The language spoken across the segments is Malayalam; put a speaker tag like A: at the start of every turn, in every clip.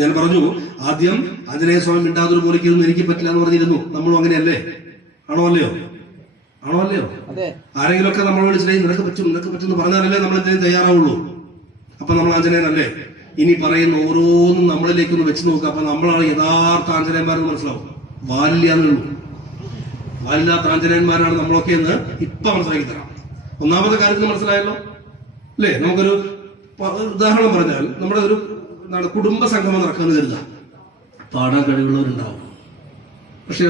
A: ഞാൻ പറഞ്ഞു ആദ്യം ആഞ്ജനേയ സ്വാമി മിണ്ടാതൊരു പോലിക്കൊന്നും എനിക്ക് പറ്റില്ല എന്ന് പറഞ്ഞിരുന്നു. നമ്മളും അങ്ങനെയല്ലേ? ആണോ അല്ലയോ? ആണോ അല്ലയോ?
B: അതെ.
A: ആരെങ്കിലുമൊക്കെ നമ്മൾ വിളിച്ചിട്ട് നിനക്ക് പറ്റും നിനക്ക് പറ്റും എന്ന് പറഞ്ഞാലല്ലേ നമ്മൾ എന്തെങ്കിലും തയ്യാറാവുള്ളൂ. അപ്പൊ നമ്മൾ ആഞ്ജനേയനല്ലേ? ഇനി പറയുന്ന ഓരോന്നും നമ്മളിലേക്കൊന്ന് വെച്ച് നോക്കുക അപ്പൊ നമ്മളാണ് യഥാർത്ഥ ആഞ്ജനേയന്മാരെന്ന് മനസ്സിലാവും. വാലില്ലാന്നുള്ളൂ വാലില്ലാത്ത ആഞ്ജനേയന്മാരാണ് നമ്മളൊക്കെ എന്ന് ഇപ്പൊ മനസ്സിലാക്കി തരാം. ഒന്നാമത്തെ കാര്യത്തിൽ മനസ്സിലായല്ലോ? അല്ലേ? നമുക്കൊരു ഉദാഹരണം പറഞ്ഞാൽ നമ്മുടെ ഒരു എന്താണ് കുടുംബ സംഗമം നടക്കുന്നത് കരുതാം പാടാൻ കഴിവുള്ളവരുണ്ടാവും. പക്ഷേ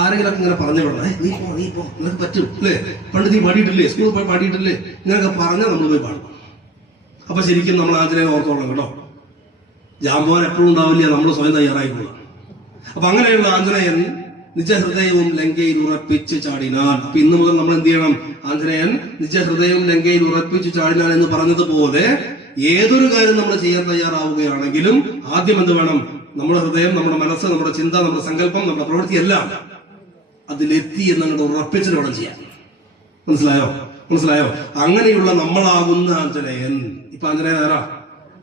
A: ആരെങ്കിലും ഇങ്ങനെ പറഞ്ഞു വിടണേ. നീ പോ നീ പോ നിനക്ക് പറ്റും. അല്ലേ? പണ്ട് നീ പാടിയിട്ടില്ലേ? സ്കൂളിൽ പോയി പാടിയിട്ടില്ലേ? ഇങ്ങനെയൊക്കെ പറഞ്ഞാൽ നമ്മൾ പോയി പാടും. അപ്പൊ ശരിക്കും നമ്മൾ ആഞ്ജനേയനെ ഓർത്തോളാം കേട്ടോ. ജാമ്പോൻ എപ്പോഴും ഉണ്ടാവില്ല നമ്മൾ സ്വയം തയ്യാറായിക്കൊള്ളാം അപ്പൊ അങ്ങനെയുള്ള ആഞ്ജനേയൻ നിജഹൃദയവും ലങ്കയിൽ ഉറപ്പിച്ച് ചാടിനാൻ അപ്പൊ ഇന്ന് മുതൽ നമ്മൾ എന്ത് ചെയ്യണം? ആഞ്ജനേയൻ നിജഹൃദയവും ലങ്കയിൽ ഉറപ്പിച്ച് ചാടിനാൻ എന്ന് പറഞ്ഞതുപോലെ ഏതൊരു കാര്യം നമ്മൾ ചെയ്യാൻ തയ്യാറാവുകയാണെങ്കിലും ആദ്യം എന്ത് വേണം? നമ്മുടെ ഹൃദയം നമ്മുടെ മനസ്സ് നമ്മുടെ ചിന്ത നമ്മുടെ സങ്കല്പം നമ്മുടെ പ്രവൃത്തി എല്ലാം അതിലെത്തി എന്നങ്ങോട്ട് ഉറപ്പിച്ചിട്ട് വേണം ചെയ്യാൻ മനസ്സിലായോ? മനസ്സിലായോ? അങ്ങനെയുള്ള നമ്മളാകുന്ന ആഞ്ജനേയൻ. ഇപ്പൊ ആഞ്ജനേയൻ ആരാ?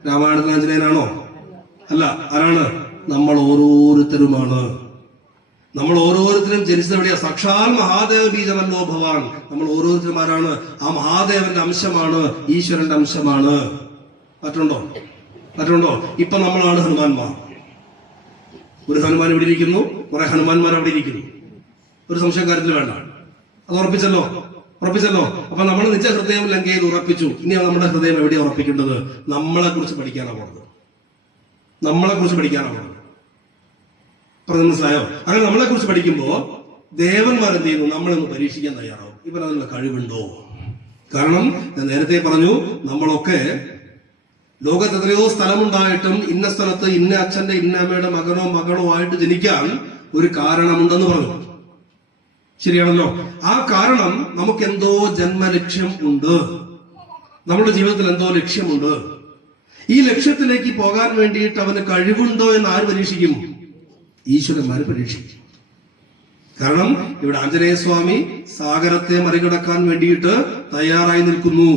A: രാമായണത്തിന് ആഞ്ജനേയനാണോ? അല്ല ആരാണ്? നമ്മൾ ഓരോരുത്തരുമാണ്. നമ്മൾ ഓരോരുത്തരും ജനിച്ചത് എവിടെയാ? സാക്ഷാൽ മഹാദേവ ബീജമല്ലോ ഭവാൻ. നമ്മൾ ഓരോരുത്തരും ആരാണ്? ആ മഹാദേവന്റെ അംശമാണ് ഈശ്വരന്റെ അംശമാണ്. മറ്റുണ്ടോ? മറ്റുണ്ടോ? ഇപ്പൊ നമ്മളാണ് ഹനുമാൻമാർ ഒരു ഹനുമാൻ ഇവിടെ ഇരിക്കുന്നു കുറെ ഹനുമാൻമാർ അവിടെ ഇരിക്കുന്നു. ഒരു സംശയം കാര്യത്തിൽ വേണ്ട. അത് ഉറപ്പിച്ചല്ലോ? ഉറപ്പിച്ചല്ലോ? അപ്പൊ നമ്മൾ നിജ ഹൃദയം ലങ്കയിൽ ഉറപ്പിച്ചു. ഇനിയാണ് നമ്മുടെ ഹൃദയം എവിടെയാണ് ഉറപ്പിക്കേണ്ടത്? നമ്മളെ കുറിച്ച് പഠിക്കാനാണ് പോണത്. നമ്മളെ കുറിച്ച് പഠിക്കാനാണ് പോണത്. പറഞ്ഞത് മനസ്സിലായോ? അങ്ങനെ നമ്മളെ കുറിച്ച് പഠിക്കുമ്പോ ദേവന്മാർ എന്ത് ചെയ്യുന്നു നമ്മളൊന്ന് പരീക്ഷിക്കാൻ തയ്യാറാവും. ഇവൻ അതിനുള്ള കഴിവുണ്ടോ? കാരണം ഞാൻ നേരത്തെ പറഞ്ഞു നമ്മളൊക്കെ ലോകത്ത് എത്രയോ സ്ഥലമുണ്ടായിട്ടും ഇന്ന സ്ഥലത്ത് ഇന്ന അച്ഛന്റെ ഇന്ന അമ്മയുടെ മകനോ മകളോ ആയിട്ട് ജനിക്കാൻ ഒരു കാരണമുണ്ടെന്ന് പറഞ്ഞു. ശരിയാണല്ലോ? ആ കാരണം നമുക്ക് എന്തോ ജന്മലക്ഷ്യം ഉണ്ട്. നമ്മുടെ ജീവിതത്തിൽ എന്തോ ലക്ഷ്യമുണ്ട്. ഈ ലക്ഷ്യത്തിലേക്ക് പോകാൻ വേണ്ടിയിട്ട് അവന് കഴിവുണ്ടോ എന്ന് ആര് പരീക്ഷിക്കും? ഈശ്വരന്മാര് പരീക്ഷിക്കും. കാരണം ഇവിടെ ആഞ്ജനേയ സ്വാമി സാഗരത്തെ മറികടക്കാൻ വേണ്ടിയിട്ട് തയ്യാറായി നിൽക്കുന്നു.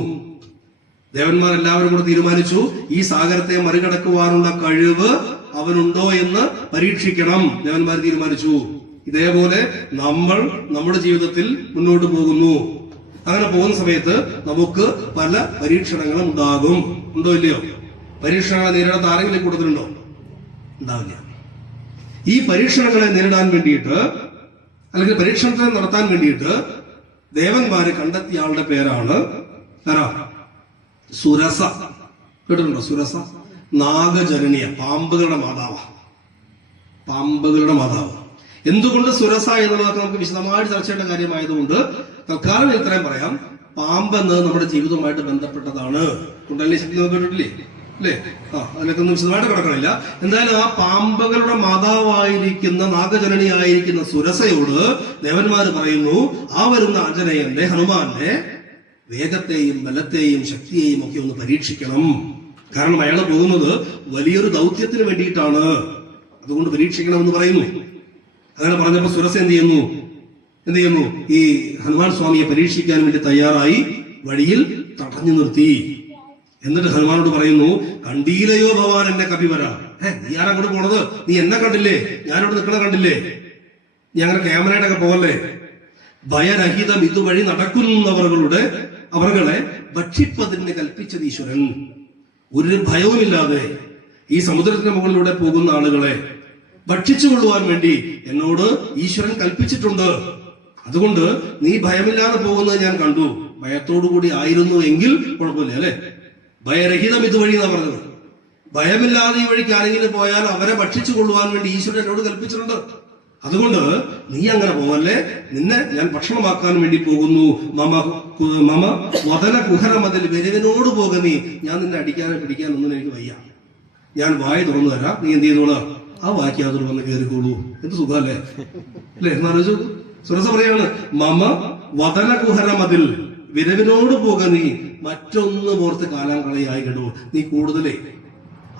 A: ദേവന്മാരെല്ലാവരും കൂടെ തീരുമാനിച്ചു ഈ സാഗരത്തെ മറികടക്കുവാനുള്ള കഴിവ് അവനുണ്ടോ എന്ന് പരീക്ഷിക്കണം. ദേവന്മാർ തീരുമാനിച്ചു. ഇതേപോലെ നമ്മൾ നമ്മുടെ ജീവിതത്തിൽ മുന്നോട്ട് പോകുന്നു. അങ്ങനെ പോകുന്ന സമയത്ത് നമുക്ക് പല പരീക്ഷണങ്ങളും ഉണ്ടാകും. ഉണ്ടോ ഇല്ലയോ? പരീക്ഷണങ്ങളെ നേരിടാത്ത ആരെങ്കിലും കൂടുതലുണ്ടോ? ഉണ്ടാവില്ല. ഈ പരീക്ഷണങ്ങളെ നേരിടാൻ വേണ്ടിയിട്ട് അല്ലെങ്കിൽ പരീക്ഷണത്തെ നടത്താൻ വേണ്ടിയിട്ട് ദേവന്മാര് കണ്ടെത്തിയ ആളുടെ പേരാണ് ആരാ? സുരസ. കേട്ടിട്ടുണ്ടോ സുരസ? നാഗജനനിയ പാമ്പുകളുടെ മാതാവ. പാമ്പുകളുടെ മാതാവ്. എന്തുകൊണ്ട് സുരസ എന്നുള്ളതൊക്കെ നമുക്ക് വിശദമായിട്ട് ചർച്ച ചെയ്യേണ്ട കാര്യമായതുകൊണ്ട് തൽക്കാലം ഇത്രയും പറയാം. പാമ്പ് എന്നത് നമ്മുടെ ജീവിതവുമായിട്ട് ബന്ധപ്പെട്ടതാണ്. കുണ്ടലി ശക്തി നമുക്ക് അല്ലേ? ആ അതിനൊക്കെ വിശദമായിട്ട് കിടക്കണില്ല. എന്തായാലും ആ പാമ്പകളുടെ മാതാവായിരിക്കുന്ന നാഗജനനിയായിരിക്കുന്ന സുരസയോട് ദേവന്മാര് പറയുന്നു ആ വരുന്ന അഞ്ജനയന്റെ ഹനുമാന്റെ വേഗത്തെയും ബലത്തെയും ശക്തിയെയും ഒക്കെ ഒന്ന് പരീക്ഷിക്കണം. കാരണം അയാൾ പോകുന്നത് വലിയൊരു ദൗത്യത്തിന് വേണ്ടിയിട്ടാണ്. അതുകൊണ്ട് പരീക്ഷിക്കണമെന്ന് പറയുന്നു. അങ്ങനെ പറഞ്ഞപ്പോ സുരസ എന്ത് ചെയ്യുന്നു? എന്ത് ചെയ്യുന്നു? ഈ ഹനുമാൻ സ്വാമിയെ പരീക്ഷിക്കാൻ വേണ്ടി തയ്യാറായി വഴിയിൽ തടഞ്ഞു നിർത്തി. എന്നിട്ട് ഹനുമാനോട് പറയുന്നു കണ്ടീലയോ ഭവാൻ എന്നെ കപിവര ഏഹ് നീ ആരാ അങ്ങോട്ട് പോണത്? നീ എന്നെ കണ്ടില്ലേ? ഞാനിവിടെ നിൽക്കണ കണ്ടില്ലേ? നീ അങ്ങനെ ക്യാമറയുടെയൊക്കെ പോവല്ലേ? ഭയരഹിതം ഇതുവഴി നടക്കുന്നവരുടെ അവരുടെ ഭക്ഷിപ്പതിന് കൽപ്പിച്ചത് ഈശ്വരൻ. ഒരു ഭയവുമില്ലാതെ ഈ സമുദ്രത്തിന്റെ മുകളിലൂടെ പോകുന്ന ആളുകളെ ഭക്ഷിച്ചു കൊള്ളുവാൻ വേണ്ടി എന്നോട് ഈശ്വരൻ കൽപ്പിച്ചിട്ടുണ്ട്. അതുകൊണ്ട് നീ ഭയമില്ലാതെ പോകുന്നത് ഞാൻ കണ്ടു. ഭയത്തോടു കൂടി ആയിരുന്നു എങ്കിൽ കുഴപ്പമില്ല അല്ലെ? ഭയരഹിതം ഇതുവഴി എന്നാ പറഞ്ഞത്? ഭയമില്ലാതെ ഈ വഴിക്ക് ആരെങ്കിലും പോയാൽ അവരെ ഭക്ഷിച്ചു കൊള്ളുവാൻ വേണ്ടി ഈശ്വരൻ എന്നോട് കൽപ്പിച്ചിട്ടുണ്ട്. അതുകൊണ്ട് നീ അങ്ങനെ പോവല്ലേ? നിന്നെ ഞാൻ ഭക്ഷണമാക്കാൻ വേണ്ടി പോകുന്നു. മമ മമ വതന കുഹര മതിൽ വെരുവിനോട് പോക നീ. ഞാൻ നിന്നെ അടിക്കാനോ പിടിക്കാൻ ഒന്നും എനിക്ക് വയ്യ. ഞാൻ വായ തുറന്നു തരാം. നീ എന്ത് ചെയ്തോളാ? ആ വാക്യാതൊരു വന്ന് കയറിക്കോളൂ. എന്ത് സുഖമല്ലേ? അല്ലേ? എന്നാലോചിച്ചു സുരസ പറയാണ് മമ വതന കുഹര മതിൽ വിരവിനോട് പോക നീ മറ്റൊന്ന് ഓർത്ത് കാലാം കളയായി കണ്ടു നീ കൂടുതലേ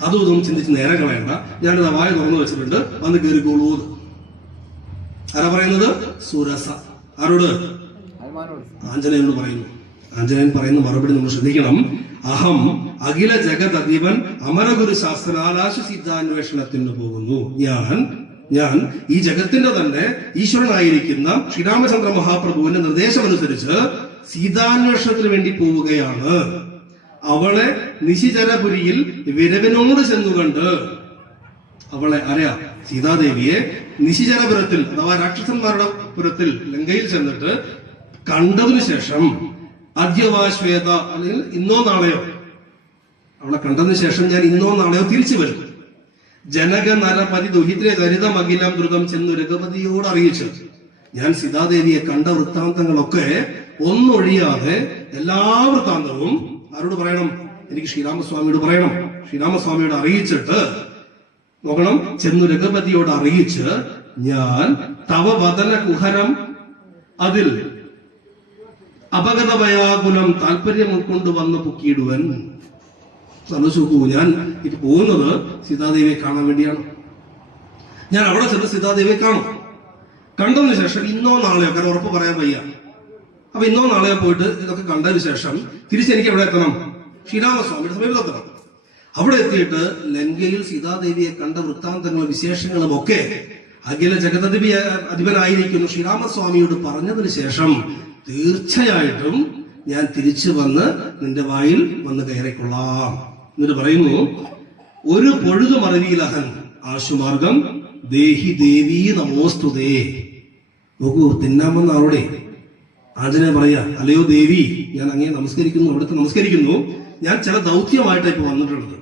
A: അതും ചിന്തിച്ച് നേരെ കളയണ്ട. ഞാൻ വായ തുറന്നു വെച്ചിട്ടുണ്ട്. വന്ന് കയറിക്കോളൂ. ആരാ പറയുന്നത്? സുരസ. ആരോട്? ആഞ്ജനയോട് പറയുന്നു. ആഞ്ജനേയൻ പറയുന്ന മറുപടി നമ്മൾ ശ്രദ്ധിക്കണം. അഹം അഖില ജഗത് അധീപൻ അമരഗുരു ശാസ്ത്രാലാശ സിദ്ധാന്വേഷണത്തിന് പോകുന്നു. ഞാൻ ഞാൻ ഈ ജഗത്തിന്റെ തന്നെ ഈശ്വരനായിരിക്കുന്ന ശ്രീരാമചന്ദ്ര മഹാപ്രഭുവിന്റെ നിർദ്ദേശമനുസരിച്ച് സീതാന്വേഷണത്തിന് വേണ്ടി പോവുകയാണ്. അവളെ നിശിചരപുരിയിൽ വിരവിനോട് ചെന്നുകണ്ട്. അവളെ അറിയാം സീതാദേവിയെ നിശിചരപുരത്തിൽ അഥവാ രാക്ഷസന്മാരുടെ പുരത്തിൽ ലങ്കയിൽ ചെന്നിട്ട് കണ്ടതിനു ശേഷം അദ്യവാശ്വേത അല്ലെങ്കിൽ ഇന്നോ നാളെയോ അവളെ കണ്ടതിനു ശേഷം ഞാൻ ഇന്നോ നാളെയോ തിരിച്ചു വരും. ജനക നരപതി ദുഹിദ്ര ചരിതം അഖിലം ദ്രുതം ചെന്ന് രഘുപതിയോട് അറിയിച്ചു. ഞാൻ സീതാദേവിയെ കണ്ട വൃത്താന്തങ്ങളൊക്കെ ഒന്നൊഴിയാതെ എല്ലാ വൃത്താന്തവും ആരോട് പറയണം? എനിക്ക് ശ്രീരാമസ്വാമിയോട് പറയണം. ശ്രീരാമസ്വാമിയോട് അറിയിച്ചിട്ട് നോക്കണം. ചെന്നു രഘുപതിയോട് അറിയിച്ച് ഞാൻ തവ വതന കുഹരം അതിൽ അപഗതവയാകുലം താല്പര്യം ഉൾക്കൊണ്ട് പൊക്കിയിടുവൻ. സന്തോഷിക്കൂ ഞാൻ ഇത് പോകുന്നത് സീതാദേവിയെ കാണാൻ വേണ്ടിയാണ്. ഞാൻ അവിടെ ചെന്ന് സീതാദേവിയെ കാണും. കണ്ടതിന് ശേഷം ഇന്നോ നാളെയോ കാരണം ഉറപ്പ് പറയാൻ വയ്യ. അപ്പൊ ഇന്നോ നാളെയോ പോയിട്ട് ഇതൊക്കെ കണ്ടതിന് ശേഷം തിരിച്ചെനിക്ക് എവിടെ എത്തണം ശ്രീരാമസ്വാമിയുടെ സമീപത്തെത്തണം. അവിടെ എത്തിയിട്ട് ലങ്കയിൽ സീതാദേവിയെ കണ്ട വൃത്താന്തങ്ങളും വിശേഷങ്ങളും ഒക്കെ അഖില ജഗതദേവി അധിപനായിരിക്കുന്നു ശ്രീരാമസ്വാമിയോട് പറഞ്ഞതിന് ശേഷം തീർച്ചയായിട്ടും ഞാൻ തിരിച്ചു വന്ന് നിന്റെ വായിൽ വന്ന് കയറിക്കൊള്ളാം. എന്നിട്ട് പറയുന്നു ഒരു പൊഴുതും അറിവിയിലഹൻ ആശുമാർഗം ദേഹി ദേവി നമോസ്തുതേ. നോക്കൂ തിന്നാമെന്ന് ആളോടെ ആഞ്ജനേയ പറയാ അല്ലയോ ദേവി ഞാൻ അങ്ങേ നമസ്കരിക്കുന്നു അവിടുത്തെ നമസ്കരിക്കുന്നു. ഞാൻ ചില ദൗത്യമായിട്ട് ഇപ്പൊ വന്നിട്ടുള്ളത്.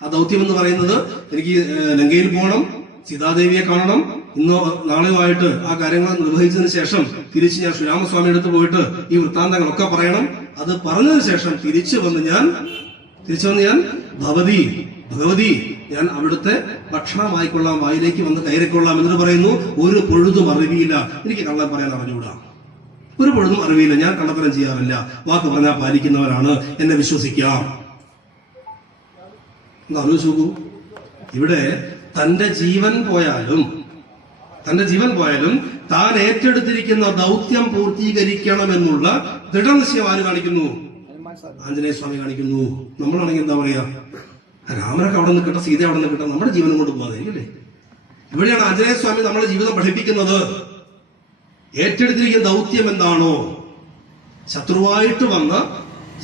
A: ആ ദൗത്യം എന്ന് പറയുന്നത് എനിക്ക് ലങ്കയിൽ പോകണം സീതാദേവിയെ കാണണം ഇന്നോ നാളെയുമായിട്ട് ആ കാര്യങ്ങൾ നിർവഹിച്ചതിന് ശേഷം തിരിച്ച് ഞാൻ ശ്രീരാമസ്വാമി അടുത്ത് പോയിട്ട് ഈ വൃത്താന്തങ്ങളൊക്കെ പറയണം. അത് പറഞ്ഞതിന് ശേഷം തിരിച്ചു വന്ന് ഞാൻ തിരിച്ചു വന്ന് ഞാൻ ഭവതി ഭഗവതി ഞാൻ അവിടുത്തെ ഭക്ഷണമായിക്കൊള്ളാം വായിലേക്ക് വന്ന് കയറിക്കൊള്ളാം എന്നിട്ട് പറയുന്നു. ഒരു പൊഴുതും അറിവിയില്ല എനിക്ക് കള്ളം പറയാൻ അറിഞ്ഞുകൂടാ. ഒരു പൊഴുതും അറിവില്ല. ഞാൻ കള്ളത്തരം ചെയ്യാറില്ല. വാക്ക് പറഞ്ഞാൽ പാലിക്കുന്നവരാണ് എന്നെ വിശ്വസിക്കാം. ഒന്ന് നോക്കൂ. ഇവിടെ തന്റെ ജീവൻ പോയാലും തന്റെ ജീവൻ പോയാലും താൻ ഏറ്റെടുത്തിരിക്കുന്ന ദൗത്യം പൂർത്തീകരിക്കണമെന്നുള്ള ദൃഢനിശ്ചയം ആര് കാണിക്കുന്നു? ആഞ്ജനേയ സ്വാമി കാണിക്കുന്നു. നമ്മളാണെങ്കിൽ എന്താ പറയാ? രാമനൊക്കെ അവിടെ നിന്ന് കിട്ട സീത അവിടെ നിന്ന് കിട്ട. നമ്മുടെ ജീവനും കൊണ്ട് പോകാതായിരിക്കല്ലേ ഇവിടെയാണ് ആഞ്ജനേയ സ്വാമി നമ്മളെ ജീവിതം പഠിപ്പിക്കുന്നത്. ഏറ്റെടുത്തിരിക്കുന്ന ദൗത്യം എന്താണോ? ശത്രുവായിട്ട് വന്ന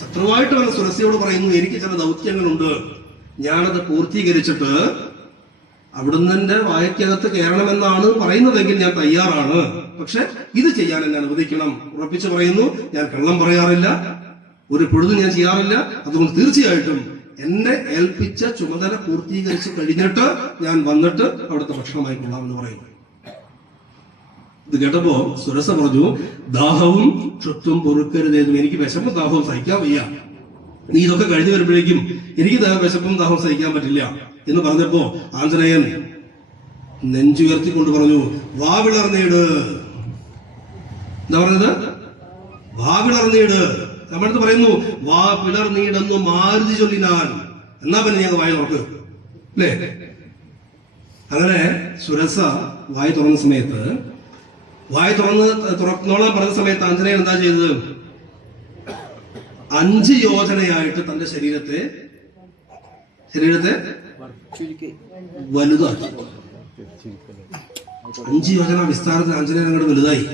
A: ശത്രുവായിട്ട് വന്ന സുരസയോട് പറയുന്നു എനിക്ക് ചില ദൗത്യങ്ങളുണ്ട്. ഞാനത് പൂർത്തീകരിച്ചിട്ട് അവിടുന്ന് വായക്കകത്ത് കയറണമെന്നാണ് പറയുന്നതെങ്കിൽ ഞാൻ തയ്യാറാണ്. പക്ഷെ ഇത് ചെയ്യാൻ എന്നെ അനുവദിക്കണം. ഉറപ്പിച്ചു പറയുന്നു ഞാൻ കള്ളം പറയാറില്ല. ഒരു പൊഴുതും ഞാൻ ചെയ്യാറില്ല. അതുകൊണ്ട് തീർച്ചയായിട്ടും എന്നെ ഏൽപ്പിച്ച ചുമതല പൂർത്തീകരിച്ച് കഴിഞ്ഞിട്ട് ഞാൻ വന്നിട്ട് അവിടുത്തെ ഭക്ഷണമായി കൊള്ളാമെന്ന് പറയുന്നു. ഇത് കേട്ടപ്പോ സുരസ പറഞ്ഞു ദാഹവും ക്ഷുത്വം പൊറുക്കരുതെന്നും എനിക്ക് വിശപ്പും ദാഹവും സഹിക്കാൻ വയ്യ. നീ ഇതൊക്കെ കഴിഞ്ഞു വരുമ്പോഴേക്കും എനിക്ക് വിശപ്പും ദാഹവും സഹിക്കാൻ പറ്റില്ല. എന്ന് പറഞ്ഞപ്പോ ആഞ്ജനേയൻ നെഞ്ചുയർത്തിക്കൊണ്ട് പറഞ്ഞു വാവിളർന്നീട് എന്താ പറഞ്ഞത്? വാവിളർന്നീട് നമ്മളടുത്ത് പറയുന്നു വാ പിളർന്നീടെന്നു മാരുതി ചൊല്ലിനാൻ. എന്നാ പിന്നെ ഞങ്ങൾ വായ തുറക്കുക അല്ലേ? അങ്ങനെ സുരസ വായ തുറന്ന സമയത്ത് വായ തുറന്ന് തുറന്നോളാൻ പറഞ്ഞ സമയത്ത് ആഞ്ജനേയൻ എന്താ ചെയ്തത്? അഞ്ച് യോജനയായിട്ട് തന്റെ ശരീരത്തെ ശരീരത്തെ വലുതാക്കി. അഞ്ച് യോജന വിസ്താരത്തിൽ ആഞ്ജനേയൻ അങ്ങോട്ട് വലുതായി.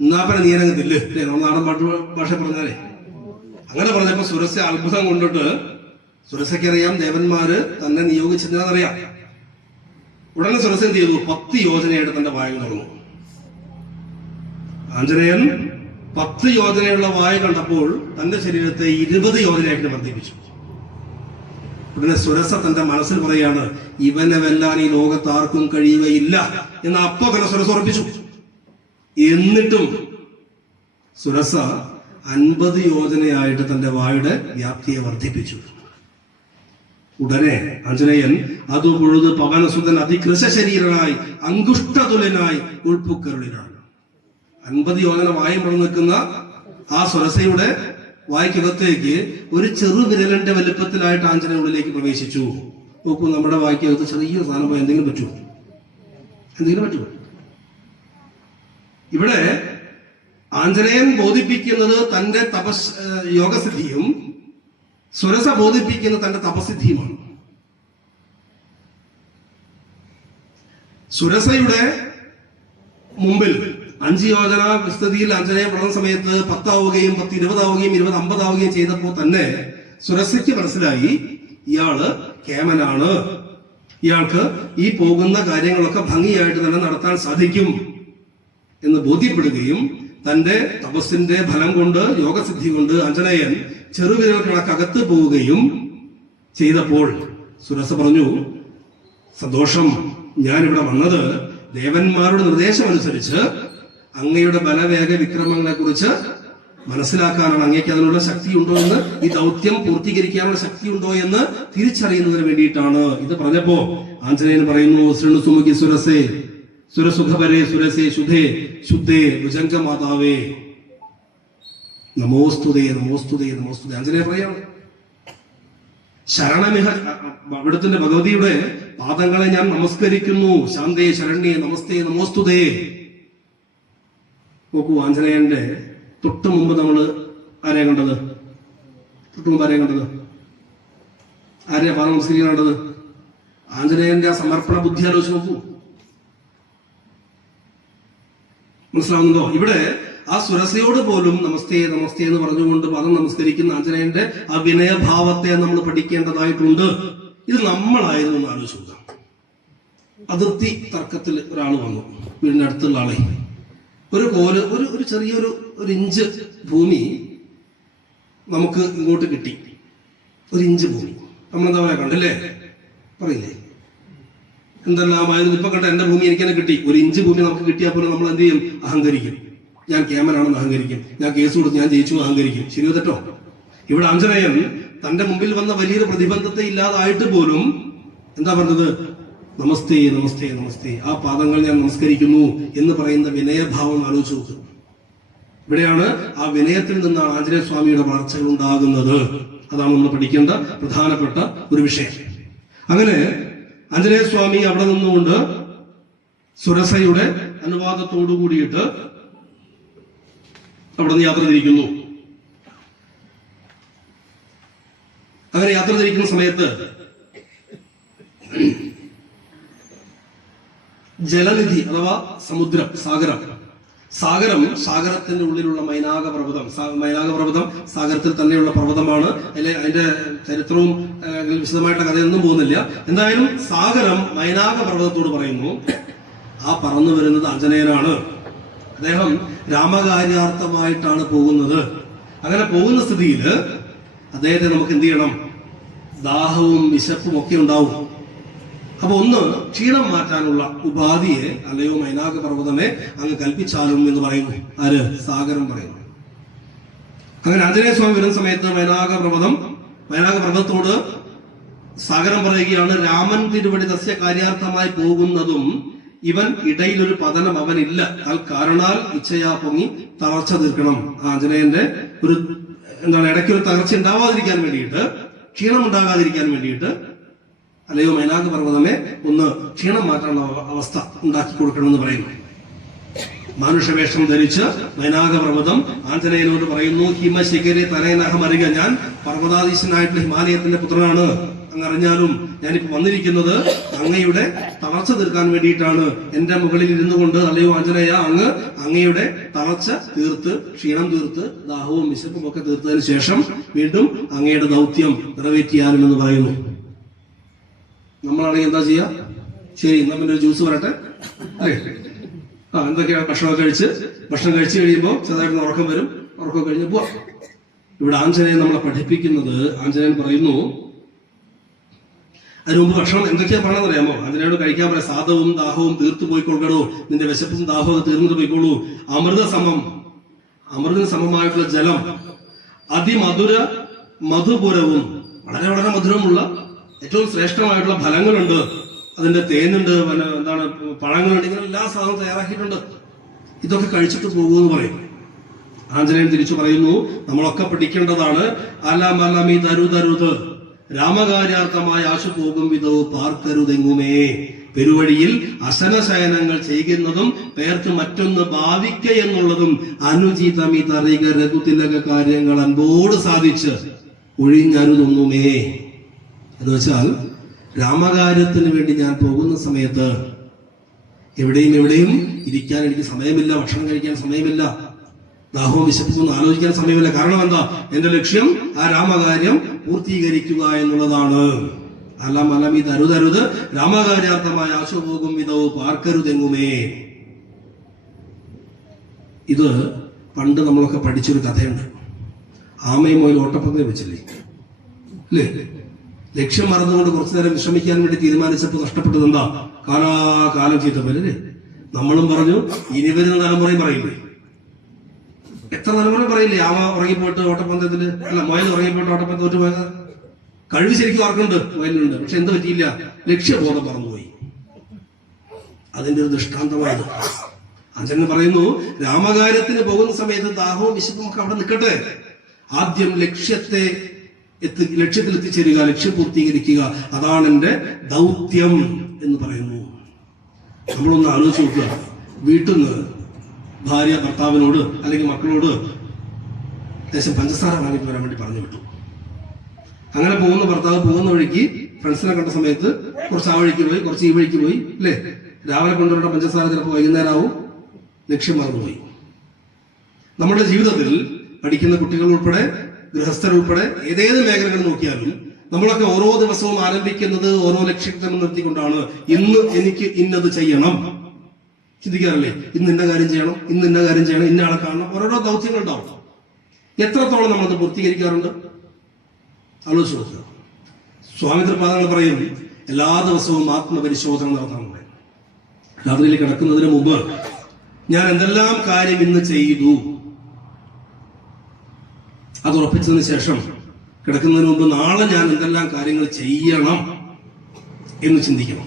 A: എന്നാപ്പന നീ അങ്ങ് തില്ല്. നമ്മൾ നാടൻ പാട്ട് ഭാഷ പറഞ്ഞാലേ. അങ്ങനെ പറഞ്ഞപ്പോ സുരസ്യ അത്ഭുതം കൊണ്ടിട്ട് സുരസയ്ക്കറിയാം ദേവന്മാര് തന്നെ നിയോഗിച്ചെന്നറിയാം ഉടനെ സുരസ്യം ചെയ്തു? പത്ത് യോജനയായിട്ട് തന്റെ വായു തുറന്നു. ആഞ്ജനേയൻ പത്ത് യോജനയുള്ള വായ കണ്ടപ്പോൾ തന്റെ ശരീരത്തെ ഇരുപത് യോജനയായിട്ട് വർദ്ധിപ്പിച്ചു. ഉടനെ സുരസ തന്റെ മനസ്സിൽ പറയാണ് ഇവനെ വെല്ലാൻ ഈ ലോകത്ത് ആർക്കും കഴിയുകയില്ല എന്ന് അപ്പോ തന്നെ സുരസ ഉറപ്പിച്ചു. എന്നിട്ടും സുരസ അൻപത് യോജനയായിട്ട് തന്റെ വായുടെ വ്യാപ്തിയെ വർദ്ധിപ്പിച്ചു. ഉടനെ അഞ്ജനേയൻ അതു പൊഴുത് പവനസുതൻ അതികൃശ ശരീരനായി അങ്കുഷ്ടതുലനായി ഉൾപ്പുക്കരുളിനാണ്. അൻപത് യോജന വായും പുറം നിൽക്കുന്ന ആ സുരസയുടെ വായ്ക്കകത്തേക്ക് ഒരു ചെറു വിരലന്റെ വലുപ്പത്തിലായിട്ട് ആഞ്ജനേയ ഉള്ളിലേക്ക് പ്രവേശിച്ചു. നോക്കൂ നമ്മുടെ വായ്ക്കകത്ത് ചെറിയ സാധനം പോയി. എന്തെങ്കിലും പറ്റുമോ? എന്തെങ്കിലും പറ്റുമോ? ഇവിടെ ആഞ്ജനേയൻ ബോധിപ്പിക്കുന്നത് തന്റെ തപസ് യോഗസിദ്ധിയും സുരസ ബോധിപ്പിക്കുന്ന തന്റെ തപസിദ്ധിയുമാണ്. സുരസയുടെ മുമ്പിൽ അഞ്ച് യോജന വിസ്തൃതിയിൽ അഞ്ജനയെ പഠന സമയത്ത് പത്താവുകയും പത്ത് ഇരുപതാവുകയും ഇരുപത് അമ്പതാവുകയും ചെയ്തപ്പോൾ തന്നെ സുരസയ്ക്ക് മനസ്സിലായി ഇയാൾ കേമനാണ്. ഇയാൾക്ക് ഈ പോകുന്ന കാര്യങ്ങളൊക്കെ ഭംഗിയായിട്ട് തന്നെ നടത്താൻ സാധിക്കും എന്ന് ബോധ്യപ്പെടുകയും തന്റെ തപസ്സിന്റെ ഫലം കൊണ്ട് യോഗസിദ്ധി കൊണ്ട് അഞ്ജനയൻ ചെറുവിരൽ കണക്കകത്ത് പോവുകയും ചെയ്തപ്പോൾ സുരസ പറഞ്ഞു സന്തോഷം. ഞാനിവിടെ വന്നത് ദേവന്മാരുടെ നിർദ്ദേശമനുസരിച്ച് അങ്ങയുടെ ബലവേഗ വിക്രമങ്ങളെ കുറിച്ച് മനസ്സിലാക്കാനാണ് അങ്ങേക്ക് അതിനുള്ള ശക്തി ഉണ്ടോ എന്ന് ഈ ദൗത്യം പൂർത്തീകരിക്കാനുള്ള ശക്തി ഉണ്ടോ എന്ന് തിരിച്ചറിയുന്നതിന് വേണ്ടിയിട്ടാണ് ഇത് പറഞ്ഞപ്പോ ആഞ്ജനേയൻ പറയുന്നു ശൃണു സുരസേ സുരസുഖപരേ സുരസേ ശുദ്ധേ ശുദ്ധേ ഭുജംഗ മാതാവേ നമോസ്തുതേ നമോസ്തുതേ നമോസ്തുതേ. ആഞ്ജനേയ പറയാണ് ശരണമിഹ അവിടുത്തെ ഭഗവതിയുടെ പാദങ്ങളെ ഞാൻ നമസ്കരിക്കുന്നു. ശാന്തേ ശരണ്യേ നമസ്തേ നമോസ്തുതേ. നോക്കൂ ആഞ്ജനേയന്റെ തൊട്ട് മുമ്പ് നമ്മൾ ആരെയാണ് കണ്ടത്? തൊട്ട് മുമ്പ് ആരെയാണ് കണ്ടത്? ആരെയാ പാദം നമസ്കരിക്കാൻ കണ്ടത്? ആഞ്ജനേയന്റെ ആ സമർപ്പണ ബുദ്ധി ആലോചിച്ച് നോക്കൂ. മനസ്സിലാവുന്നുണ്ടോ? ഇവിടെ ആ സുരസയോട് പോലും നമസ്തേ നമസ്തേ എന്ന് പറഞ്ഞുകൊണ്ട് പദം നമസ്കരിക്കുന്ന ആഞ്ജനേയന്റെ ആ വിനയഭാവത്തെ നമ്മൾ പഠിക്കേണ്ടതായിട്ടുണ്ട്. ഇത് നമ്മളായിരുന്നു എന്ന് ആലോചിച്ച് അതിർത്തി തർക്കത്തിൽ ഒരാൾ വന്നു. വീടിന്റെ അടുത്തുള്ള ആളെ. ഒരു കോൽ ഒരു ഒരു ചെറിയൊരു ഒരു ഇഞ്ച് ഭൂമി നമുക്ക് ഇങ്ങോട്ട് കിട്ടി. ഒരു ഇഞ്ച് ഭൂമി. നമ്മളെന്താ പറയാ കണ്ടല്ലേ? പറയില്ലേ? എന്തെല്ലാമായിരുന്നു? ഇപ്പൊ കണ്ട എന്റെ ഭൂമി എനിക്ക് തന്നെ കിട്ടി. ഒരു ഇഞ്ച് ഭൂമി നമുക്ക് കിട്ടിയാൽ പോലും നമ്മൾ എന്ത് ചെയ്യും? അഹങ്കരിക്കും. ഞാൻ ക്യാമറാണെന്ന് അഹങ്കരിക്കും. ഞാൻ കേസ് കൊടുത്ത് ഞാൻ ജയിച്ചു അഹങ്കരിക്കും. ശരിയോ തെറ്റോ ഇവിടെ അഞ്ജനയൻ തന്റെ മുമ്പിൽ വന്ന വലിയൊരു പ്രതിബന്ധത്തെ ഇല്ലാതായിട്ട് പോലും എന്താ പറഞ്ഞത്? നമസ്തേ നമസ്തേ നമസ്തേ. ആ പാദങ്ങൾ ഞാൻ നമസ്കരിക്കുന്നു എന്ന് പറയുന്ന വിനയഭാവം ആലോചിച്ച് നോക്ക്. ഇവിടെയാണ് ആ വിനയത്തിൽ നിന്നാണ് ആഞ്ജനേയ സ്വാമിയുടെ വളർച്ചകൾ ഉണ്ടാകുന്നത്. അതാണ് നമ്മൾ പഠിക്കേണ്ട പ്രധാനപ്പെട്ട ഒരു വിഷയം. അങ്ങനെ ആഞ്ജനേയ സ്വാമി അവിടെ നിന്നുകൊണ്ട് സുരസയുടെ അനുവാദത്തോടു കൂടിയിട്ട് അവിടെ നിന്ന് യാത്ര തിരിക്കുന്നു. അങ്ങനെ യാത്ര തിരിക്കുന്ന സമയത്ത് ജലനിധി അഥവാ സമുദ്രം സാഗരം. സാഗരം സാഗരത്തിന്റെ ഉള്ളിലുള്ള മൈനാക പർവതം. മൈനാക പർവതം സാഗരത്തിൽ തന്നെയുള്ള പർവതമാണ്. അതിലെ അതിന്റെ ചരിത്രവും വിശദമായിട്ട് കഥയൊന്നും പോകുന്നില്ല. എന്തായാലും സാഗരം മൈനാക പർവതത്തോട് പറയുന്നു ആ പറന്നു വരുന്നത് അഞ്ജനേയനാണ് അദ്ദേഹം രാമകാര്യാർത്ഥമായിട്ടാണ് പോകുന്നത്. അങ്ങനെ പോകുന്ന സ്ഥിതിയിൽ അദ്ദേഹത്തെ നമുക്ക് എന്ത് ചെയ്യണം? ദാഹവും വിശപ്പും ഒക്കെ ഉണ്ടാവും. അപ്പൊ ഒന്ന് ക്ഷീണം മാറ്റാനുള്ള ഉപാധിയെ അല്ലയോ മൈനാക പർവതമേ അങ്ങ് കൽപ്പിച്ചാലും എന്ന് പറയുന്നു. ആര്? സാഗരം പറയുന്നു. അങ്ങനെ ആഞ്ജനേയ സ്വാമി വരുന്ന സമയത്ത് മൈനാക പർവതം മൈനാക പർവതത്തോട് സാഗരം പറയുകയാണ് രാമൻ തിരുവടി തസ്യ കാര്യാർത്ഥമായി പോകുന്നതും ഇവൻ ഇടയിലൊരു പതനം അവനില്ല. താൽ കാരണാൽ ഇച്ഛയാ പൊങ്ങി തളർച്ച തീർക്കണം. ആഞ്ജനേയന്റെ ഒരു എന്താണ് ഇടയ്ക്കൊരു തകർച്ച ഉണ്ടാവാതിരിക്കാൻ വേണ്ടിയിട്ട് ക്ഷീണം ഉണ്ടാകാതിരിക്കാൻ വേണ്ടിയിട്ട് അല്ലയോ മേനാഗ് പർവതമേ ഒന്ന് ക്ഷീണം മാറ്റാനുള്ള അവ- അവസ്ഥ ഉണ്ടാക്കി കൊടുക്കണമെന്ന് പറയുന്നു. മനുഷ്യവേഷം ധരിച്ച് മൈനാഗപർവതം ആഞ്ജനേയനോട് പറയുന്നു ഹിമശിഖരി തനയനഹം അറിയുക ഞാൻ പർവതാധീശനായിട്ടുള്ള ഹിമാലയത്തിന്റെ പുത്രനാണ്. അങ്ങ് അറിഞ്ഞാലും ഞാനിപ്പോ വന്നിരിക്കുന്നത് അങ്ങയുടെ തളർച്ച തീർക്കാൻ വേണ്ടിയിട്ടാണ്. എന്റെ മുകളിൽ ഇരുന്നു കൊണ്ട് അല്ലയോ ആഞ്ജനേയ അങ്ങ് അങ്ങയുടെ തളർച്ച തീർത്ത് ക്ഷീണം തീർത്ത് ദാഹവും വിശപ്പും ഒക്കെ തീർത്തതിന് ശേഷം വീണ്ടും അങ്ങയുടെ ദൗത്യം നിറവേറ്റിയാലും എന്ന് പറയുന്നു. നമ്മളാണെങ്കിൽ എന്താ ചെയ്യാ? ശരി എന്നാ പിന്നെ ഒരു ജ്യൂസ് വരട്ടെ. അല്ലേ? ആ എന്തൊക്കെയാണ് ഭക്ഷണമൊക്കെ കഴിച്ച്? ഭക്ഷണം കഴിച്ചു കഴിയുമ്പോൾ ചെറുതായിട്ട് ഉറക്കം വരും. ഉറക്കം കഴിഞ്ഞ് പോവാം. ഇവിടെ ആഞ്ജനേയൻ നമ്മളെ പഠിപ്പിക്കുന്നത് ആഞ്ജനേയൻ പറയുന്നു അതിന് മുമ്പ് ഭക്ഷണം എന്തൊക്കെയാ പറയണമെന്ന് അറിയാമോ അതിനോട് കഴിക്കാൻ പറയാം സാധവും ദാഹവും തീർത്തു പോയിക്കൊള്ളൂ നിന്റെ വിശപ്പും ദാഹവും തീർന്നിട്ട് പോയിക്കൊള്ളൂ. അമൃത സമം അമൃതിന് സമമായിട്ടുള്ള ജലം അതിമധുര മധുപുരവും വളരെ വളരെ മധുരമുള്ള ഏറ്റവും ശ്രേഷ്ഠമായിട്ടുള്ള ഫലങ്ങളുണ്ട്. അതിന്റെ തേനുണ്ട് പിന്നെ എന്താണ് പഴങ്ങളുണ്ട് ഇങ്ങനെ എല്ലാ സാധനവും തയ്യാറാക്കിയിട്ടുണ്ട്. ഇതൊക്കെ കഴിച്ചിട്ട് പോകുമെന്ന് പറയും. ആഞ്ജനേയൻ തിരിച്ചു പറയുന്നു നമ്മളൊക്കെ പഠിക്കേണ്ടതാണ് അലാം തരു തരുത്. രാമകാര്യാർത്ഥമായ ആശു പോകും വിധവ് പാർക്കരുതെങ്ങുമേ. പെരുവഴിയിൽ അസനശയനങ്ങൾ ചെയ്യുന്നതും പേർക്ക് മറ്റൊന്ന് ഭാവിക്ക എന്നുള്ളതും അനുചിതമിതറിക രഘുതിലക കാര്യങ്ങൾ അൻപോട് സാധിച്ച് ഒഴിഞ്ഞരുതൊന്നുമേ. എന്ന് വെച്ചാൽ രാമകാര്യത്തിന് വേണ്ടി ഞാൻ പോകുന്ന സമയത്ത് എവിടെയും എവിടെയും ഇരിക്കാൻ എനിക്ക് സമയമില്ല ഭക്ഷണം കഴിക്കാൻ സമയമില്ല ദാഹവും വിശപ്പും ആലോചിക്കാൻ സമയമില്ല. കാരണം എന്താ? എന്റെ ലക്ഷ്യം ആ രാമകാര്യം പൂർത്തീകരിക്കുക എന്നുള്ളതാണ്. അല്ലാം അല്ലാം ഇത് അരുതരുത് രാമകാര്യാർത്ഥമായ ആശുപോകും വിധവ് പാർക്കരുതെങ്ങുമേ? ഇത് പണ്ട് നമ്മളൊക്കെ പഠിച്ചൊരു കഥയുണ്ട്. ആമയും മോയിൽ ഓട്ടപ്പന്തയം വെച്ചില്ലേ? അല്ലേ ലക്ഷ്യം മറന്നുകൊണ്ട് കുറച്ചു നേരം വിശ്രമിക്കാൻ വേണ്ടി തീരുമാനിച്ചപ്പോൾ നഷ്ടപ്പെട്ടത് എന്താ? കാലാകാലം ചീത്തപ്പല്ലേ നമ്മളും പറഞ്ഞു ഇനി വരുന്ന തലമുറയും പറയില്ലേ? എത്ര തലമുറ പറയില്ലേ? ആമ ഉറങ്ങിപ്പോയിട്ട് ഓട്ടപ്പന്തയത്തിൽ? അല്ല മൊയൽ ഉറങ്ങിപ്പോയിട്ട് ഓട്ടപ്പന്തം ഒരു പോയത്? കഴിവ് ശരിക്കും ഓർക്കുന്നുണ്ട് മൊയലിനുണ്ട്. പക്ഷെ എന്ത് പറ്റിയില്ല? ലക്ഷ്യബോധം പറന്നുപോയി അതിന്റെ ഒരു ദൃഷ്ടാന്തമായത്. അച്ഛൻ പറയുന്നു രാമകാര്യത്തിന് പോകുന്ന സമയത്ത് ദാഹവും വിശപ്പും ഒക്കെ അവിടെ നിൽക്കട്ടെ. ആദ്യം ലക്ഷ്യത്തെ എത്തി ലക്ഷ്യത്തിൽ എത്തിച്ചേരുക ലക്ഷ്യം പൂർത്തീകരിക്കുക അതാണ് എന്റെ ദൗത്യം എന്ന് പറയുന്നു. നമ്മളൊന്ന് ആലോചിച്ച് നോക്കുക. വീട്ടിൽ നിന്ന് ഭാര്യ ഭർത്താവിനോട് അല്ലെങ്കിൽ മക്കളോട് ദേശം പഞ്ചസാര വാങ്ങിട്ട് വരാൻ വേണ്ടി പറഞ്ഞു വിട്ടു. അങ്ങനെ പോകുന്ന ഭർത്താവ് പോകുന്ന വഴിക്ക് ഫ്രണ്ട്സിനെ കണ്ട സമയത്ത് കുറച്ച് ആ വഴിക്ക് പോയി കുറച്ച് ഈ വഴിക്ക് പോയി അല്ലേ? രാവിലെ കൊണ്ടുവരേണ്ട പഞ്ചസാര ചിലപ്പോൾ വൈകുന്നേരം ആവും ലക്ഷ്യം മറന്നുപോയി. നമ്മുടെ ജീവിതത്തിൽ പഠിക്കുന്ന കുട്ടികൾ ഉൾപ്പെടെ ഗൃഹസ്ഥർ ഉൾപ്പെടെ ഏതേത് മേഖലകൾ നോക്കിയാലും നമ്മളൊക്കെ ഓരോ ദിവസവും ആരംഭിക്കുന്നത് ഓരോ ലക്ഷ്യത്തെ നിർത്തിക്കൊണ്ടാണ് ഇന്ന് എനിക്ക് ഇന്നത് ചെയ്യണം. ചിന്തിക്കാറില്ലേ? ഇന്ന് ഇന്ന കാര്യം ചെയ്യണം ഇന്ന് ഇന്ന കാര്യം ചെയ്യണം ഇന്ന ആളെ കാണണം. ഓരോരോ ദൗത്യങ്ങൾ ഉണ്ടാവും എത്രത്തോളം നമ്മളത് പൂർത്തീകരിക്കാറുണ്ട്? ആലോചിച്ച് നോക്കുക സ്വാമിത്രപാദങ്ങൾ പറയും എല്ലാ ദിവസവും ആത്മപരിശോധന നടത്തണം രാത്രിയിൽ കിടക്കുന്നതിന് മുമ്പ് ഞാൻ എന്തെല്ലാം കാര്യം ഇന്ന് ചെയ്തു? അത് ഉറപ്പിച്ചതിന് ശേഷം കിടക്കുന്നതിന് മുമ്പ് നാളെ ഞാൻ എന്തെല്ലാം കാര്യങ്ങൾ ചെയ്യണം എന്ന് ചിന്തിക്കണം.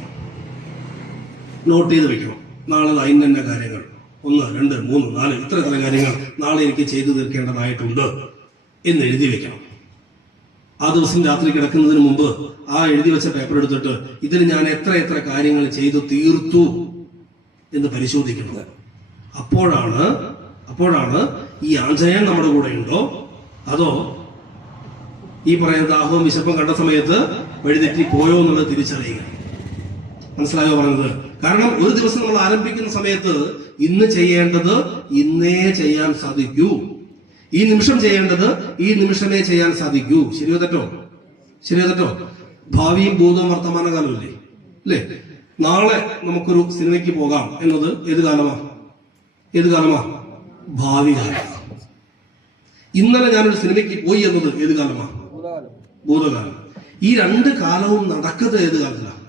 A: നോട്ട് ചെയ്ത് വെക്കണം. നാളെ ഇന്ന കാര്യങ്ങൾ. ഒന്ന് രണ്ട് മൂന്ന് നാല് ഇത്ര ഇത്ര കാര്യങ്ങൾ നാളെ എനിക്ക് ചെയ്തു തീർക്കേണ്ടതായിട്ടുണ്ട് എന്ന് എഴുതി വെക്കണം. ആ ദിവസം രാത്രി കിടക്കുന്നതിന് മുമ്പ് ആ എഴുതി വെച്ച പേപ്പർ എടുത്തിട്ട് ഇതിൽ ഞാൻ എത്ര എത്ര കാര്യങ്ങൾ ചെയ്തു തീർത്തു എന്ന് പരിശോധിക്കുന്നത്. അപ്പോഴാണ് അപ്പോഴാണ് ഈ ആഞ്ജനേയൻ നമ്മുടെ കൂടെ ഉണ്ടോ? അതോ ഈ പറയുന്ന ദാഹവും വിശപ്പും കണ്ട സമയത്ത് വഴിതെറ്റി പോയോ എന്നുള്ളത് തിരിച്ചറിയുക. മനസ്സിലായോ പറഞ്ഞത്? കാരണം ഒരു ദിവസം നമ്മൾ ആരംഭിക്കുന്ന സമയത്ത് ഇന്ന് ചെയ്യേണ്ടത് ഇന്നേ ചെയ്യാൻ സാധിക്കൂ. ഈ നിമിഷം ചെയ്യേണ്ടത് ഈ നിമിഷമേ ചെയ്യാൻ സാധിക്കൂ. ശരിയോ തെറ്റോ? ശരിയോ തെറ്റോ? ഭാവിയും ഭൂതവും വർത്തമാനകാലമല്ലേ അല്ലേ? നാളെ നമുക്കൊരു സിനിമയ്ക്ക് പോകാം എന്നത് ഏത് കാലമാ? ഏത് കാലമാ? ഭാവി കാലം ഇന്നലെ ഞാനൊരു സിനിമയ്ക്ക് പോയി എന്നത് ഏത് കാലമാണ്? ഭൂതകാലം. ഈ രണ്ട് കാലവും നടക്കുന്നത് ഏത് കാലത്തിലാണ്